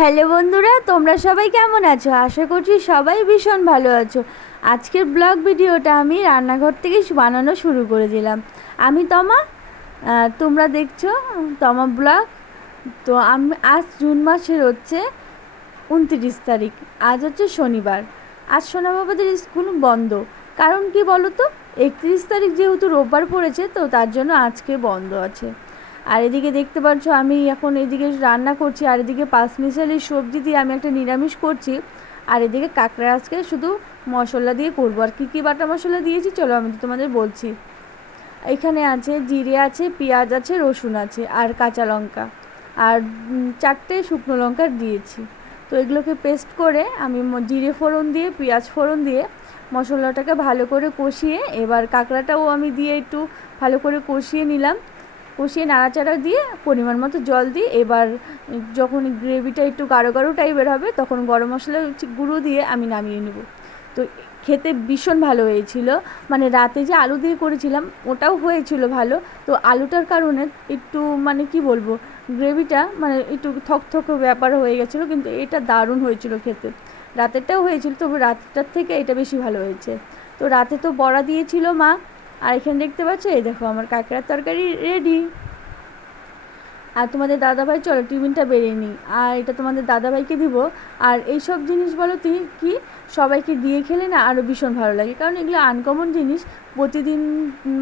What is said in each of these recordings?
Hello বন্ধুরা, তোমরা সবাই কেমন আছো? আশা করছি সবাই ভীষণ ভালো আছো। আজকের ব্লগ ভিডিওটা আমি রান্নাঘর থেকে বানানো শুরু করে দিলাম। আমি তমা, তোমরা দেখছো তমা ব্লগ। তো আমি আজ জুন মাসের হচ্ছে 29 তারিখ। আজ হচ্ছে শনিবার। আজ সোনা বাবাদের স্কুল বন্ধ। কারণ কি বলো তো, 31 তারিখ যেহেতু রোববার পড়েছে, তো তার জন্য আজকে বন্ধ আছে। আর এদিকে দেখতে পাচ্ছ আমি এখন এদিকে রান্না করছি, আর এদিকে পাঁচমিশালি সবজি দিয়ে আমি একটা নিরামিষ করছি। আর এদিকে কাঁকড়া আজকে শুধু মশলা দিয়ে করবো। আর কী কী বাটা মশলা দিয়েছি চলো আমি তোমাদের বলছি। এখানে আছে জিরে, আছে পেঁয়াজ, আছে রসুন, আছে আর কাঁচা লঙ্কা, আর 4টে শুকনো লঙ্কা দিয়েছি। তো এগুলোকে পেস্ট করে আমি জিরে ফোড়ন দিয়ে পেঁয়াজ ফোড়ন দিয়ে মশলাটাকে ভালো করে কষিয়ে, এবার কাঁকড়াটাও আমি দিয়ে একটু ভালো করে কষিয়ে নিলাম। কষিয়ে নাড়াচাড়া দিয়ে পরিমাণ মতো জল দিই। এবার যখন গ্রেভিটা একটু গাঢ় গাঢ় টাইপের হবে, তখন গরম মশলা গুঁড়ো দিয়ে আমি নামিয়ে নেব। তো খেতে ভীষণ ভালো হয়েছিল। মানে রাতে যে আলু দিয়ে করেছিলাম ওটাও হয়েছিল ভালো। তো আলুটার কারণে একটু মানে কি বলবো, গ্রেভিটা মানে একটু থকথক ব্যাপার হয়ে গেছিলো, কিন্তু এটা দারুণ হয়েছিল খেতে। রাতেরটাও হয়েছিল, তবে রাতেরটার থেকে এটা বেশি ভালো হয়েছে। তো রাতে তো বড়া দিয়েছিল মা। আর এখানে দেখতে পাচ্ছ, এই দেখো আমার কাঁকড়ার তরকারি রেডি। আর তোমাদের দাদাভাই চলো টিফিনটা বেরিয়ে নিই, আর এটা তোমাদের দাদাভাইকে দিব। আর এই সব জিনিস বলো কি সবাইকে দিয়ে খেলে না আরও ভীষণ ভালো লাগে, কারণ এগুলো আনকমন জিনিস। প্রতিদিন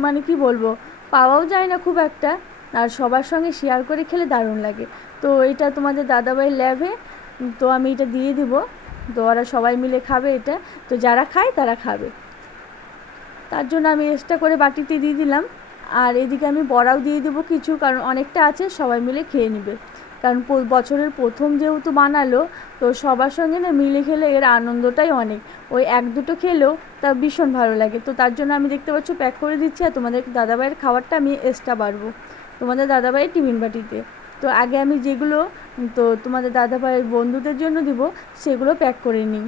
মানে কি বলবো, পাওয়াও যায় না খুব একটা। আর সবার সঙ্গে শেয়ার করে খেলে দারুণ লাগে। তো এটা তোমাদের দাদাভাই ল্যাবে, তো আমি এটা দিয়ে দিব। তো ওরা সবাই মিলে খাবে এটা। তো যারা খায় তারা খাবে, তার জন্য আমি এক্সট্রা করে বাটিতে দিয়ে দিলাম। আর এদিকে আমি বড়াও দিয়ে দেবো কিছু, কারণ অনেকটা আছে, সবাই মিলে খেয়ে নেবে। কারণ বছরের প্রথম যেহেতু বানালো, তো সবার সঙ্গে না মিলে খেলে এর আনন্দটাই অনেক। ওই এক দুটো খেলেও তা ভীষণ ভালো লাগে। তো তার জন্য আমি দেখতে পাচ্ছ প্যাক করে দিচ্ছি, আর তোমাদের দাদাভাইয়ের খাবারটা আমি এক্সট্রা বাড়বো তোমাদের দাদাভাইয়ের টিফিন বাটিতে। তো আগে আমি যেগুলো তো তোমাদের দাদাভাইয়ের বন্ধুদের জন্য দিব সেগুলো প্যাক করে নিই।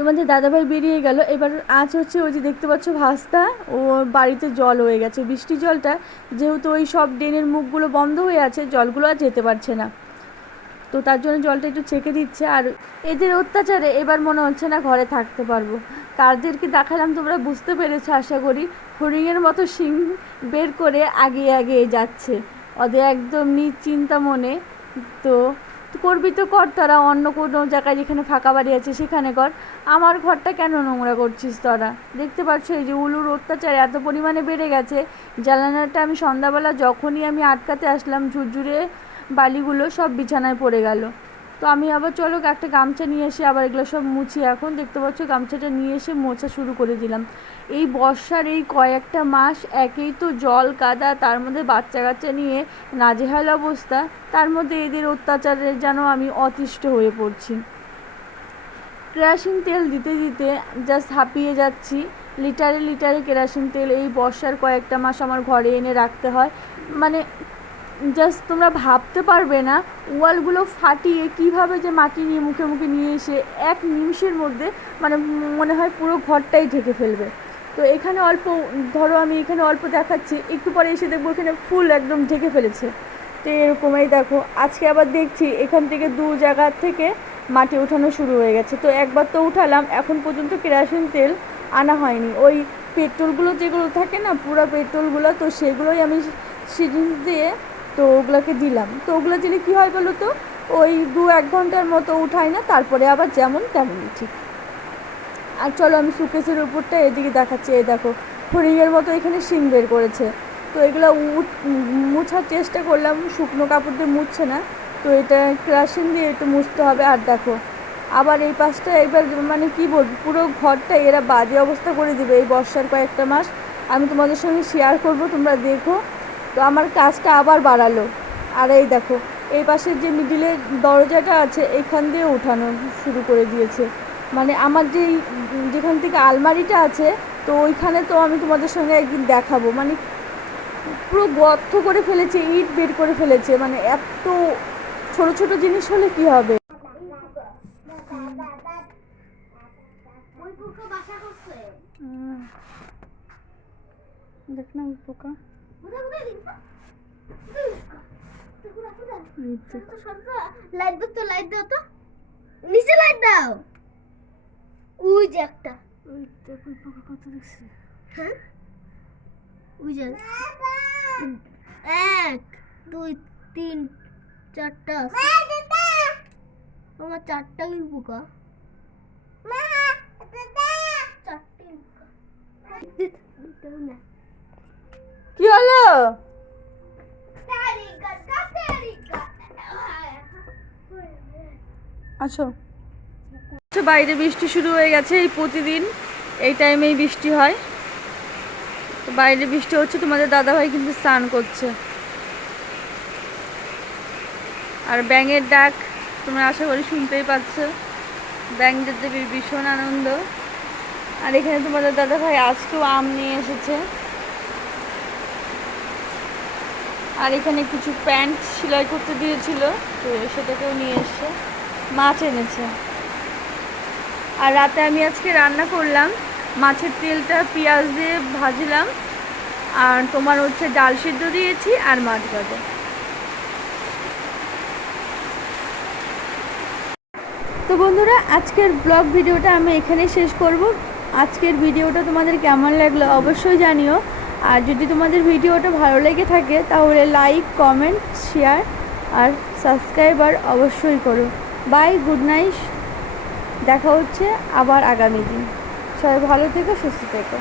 তোমাদের দাদাভাই বেরিয়ে গেল। এবার আজ হচ্ছে ওই যে দেখতে পাচ্ছ ভাস্তা, ও বাড়িতে জল হয়ে গেছে, বৃষ্টি জলটা যেহেতু ওই সব ড্রেনের মুখগুলো বন্ধ হয়ে আছে, জলগুলো আর যেতে পারছে না। তো তার জন্য জলটা একটু ছেঁকে দিচ্ছে। আর এদের অত্যাচারে এবার মনে হচ্ছে না ঘরে থাকতে পারবো। কারদেরকে দেখালাম তোমরা বুঝতে পেরেছো আশা করি। হরিণের মতো শিং বের করে আগিয়ে আগিয়ে যাচ্ছে ওদের একদম নিশ্চিন্তা মনে। তো করবি তো কর, তারা অন্য কোনো জায়গায় যেখানে ফাঁকা বাড়ি আছে সেখানে কর, আমার ঘরটা কেন নোংরা করছিস তোরা? দেখতে পাচ্ছ এই যে উলুর অত্যাচার এত পরিমাণে বেড়ে গেছে। জানালাটা আমি সন্ধ্যাবেলা যখনই আমি আটকাতে আসলাম, ঝুরঝুরে বালিগুলো সব বিছানায় পড়ে গেল। তো আমি আবার চলো একটা গামছা নিয়ে এসে আবার এগুলো সব মুছি। এখন দেখতে পাচ্ছ গামছাটা নিয়ে এসে মোছা শুরু করে দিলাম। এই বর্ষার এই কয়েকটা মাস একেই তো জল কাদা, তার মধ্যে বাচ্চা কাচ্চা নিয়ে নাজেহাল অবস্থা, তার মধ্যে এদের অত্যাচারে যেন আমি অতিষ্ঠ হয়ে পড়ছি। কেরোসিন তেল দিতে দিতে জাস্ট হাঁপিয়ে যাচ্ছি। লিটারে লিটারে কেরোসিন তেল এই বর্ষার কয়েকটা মাস আমার ঘরে এনে রাখতে হয়। মানে জাস্ট তোমরা ভাবতে পারবে না ওয়ালগুলো ফাটিয়ে কীভাবে যে মাটি নিয়ে মুখে মুখে নিয়ে এসে এক নিমিষের মধ্যে মানে মনে হয় পুরো ঘরটাই ঢেকে ফেলবে। তো এখানে অল্প, ধরো আমি এখানে অল্প দেখাচ্ছি, একটু পরে এসে দেখবো এখানে ফুল একদম ঢেকে ফেলেছে। তো এরকমই দেখো আজকে আবার দেখছি এখান থেকে দু জায়গার থেকে মাটি ওঠানো শুরু হয়ে গেছে। তো একবার তো উঠালাম, এখন পর্যন্ত কেরোসিন তেল আনা হয়নি। ওই পেট্রোলগুলো যেগুলো থাকে না, পুরো পেট্রোলগুলো, তো সেগুলোই আমি সিরিঞ্জ দিয়ে তো ওগুলোকে দিলাম। তো ওগুলো দিলে কী হয় বলো তো, ওই 2-1 ঘন্টার মতো উঠাই না, তারপরে আবার যেমন তেমনই ঠিক। আর চলো আমি সুকেসের উপরটা এদিকে দেখাচ্ছি। এই দেখো হরিণের মতো এখানে শিং বের করেছে। তো এগুলো মুছার চেষ্টা করলাম, শুকনো কাপড় দিয়ে মুছছে না। তো এটা কেরোসিন দিয়ে একটু মুছতে হবে। আর দেখো আবার এই পাশটা একবার মানে কী বলবো, পুরো ঘরটা এরা বাজে অবস্থা করে দেবে এই বর্ষার কয়েকটা মাস। আমি তোমাদের সঙ্গে শেয়ার করব, তোমরা দেখো। তো আমার কাজটা আবার বাড়ালো। আর এই দেখো এই পাশের যে মিডিলের দরজাটা আছে এখান দিয়ে উঠানো শুরু করে দিয়েছে। মানে আমার যেখান থেকে আলমারিটা আছে, তো ওইখানে তো আমি তোমাদের সঙ্গে একদিন দেখাবো। মানে পুরো গর্ত করে ফেলেছে, ইট বের করে ফেলেছে। মানে এত ছোট ছোট জিনিস হলে কি হবে। দেখ না পোকা লাইট দাও তো, লাইট দাও তো, নিচে লাইট দাও। ওই যে একটা, ওই দেখো পোকা কত দেখছি। হ্যাঁ ওই যে 1 2 3 4টা আছে। আমার 4টা পোকা। কি হলো? আচ্ছা, বাইরে বৃষ্টি শুরু হয়ে গেছে। এই প্রতিদিন এই টাইমেই বৃষ্টি হয়। তো বাইরে বৃষ্টি হচ্ছে, তোমাদের দাদাভাই কিন্তু স্নান করছে। আর ব্যাঙের ডাক তোমরা আশা করি শুনতেই পাচ্ছ। ব্যাঙ দেখতে ভীষণ আনন্দ। আর এখানে তোমাদের দাদাভাই আজকেও আম নিয়ে এসেছে। আর এখানে কিছু প্যান্ট সেলাই করতে দিয়েছিল, তো সেটাকেও নিয়ে এসছে। মাছ এনেছে। আর রাতে আমি আজকে রান্না করলাম, মাছের তেলটা পেঁয়াজ দিয়ে ভাজলাম, আর তোমার হচ্ছে ডাল সিদ্ধ দিয়েছি আর মাছ ভাজা। তো বন্ধুরা, আজকের ব্লগ ভিডিওটা আমি এখানে শেষ করব। আজকের ভিডিওটা তোমাদের কেমন লাগলো অবশ্যই জানিও। আর যদি তোমাদের ভিডিওটা ভালো লেগে থাকে তাহলে লাইক, কমেন্ট, শেয়ার আর সাবস্ক্রাইবার অবশ্যই করো। Bye, good night. দেখা হচ্ছে আবার আগামী দিন। সবাই ভালো থেকো, সুস্থ থেকো।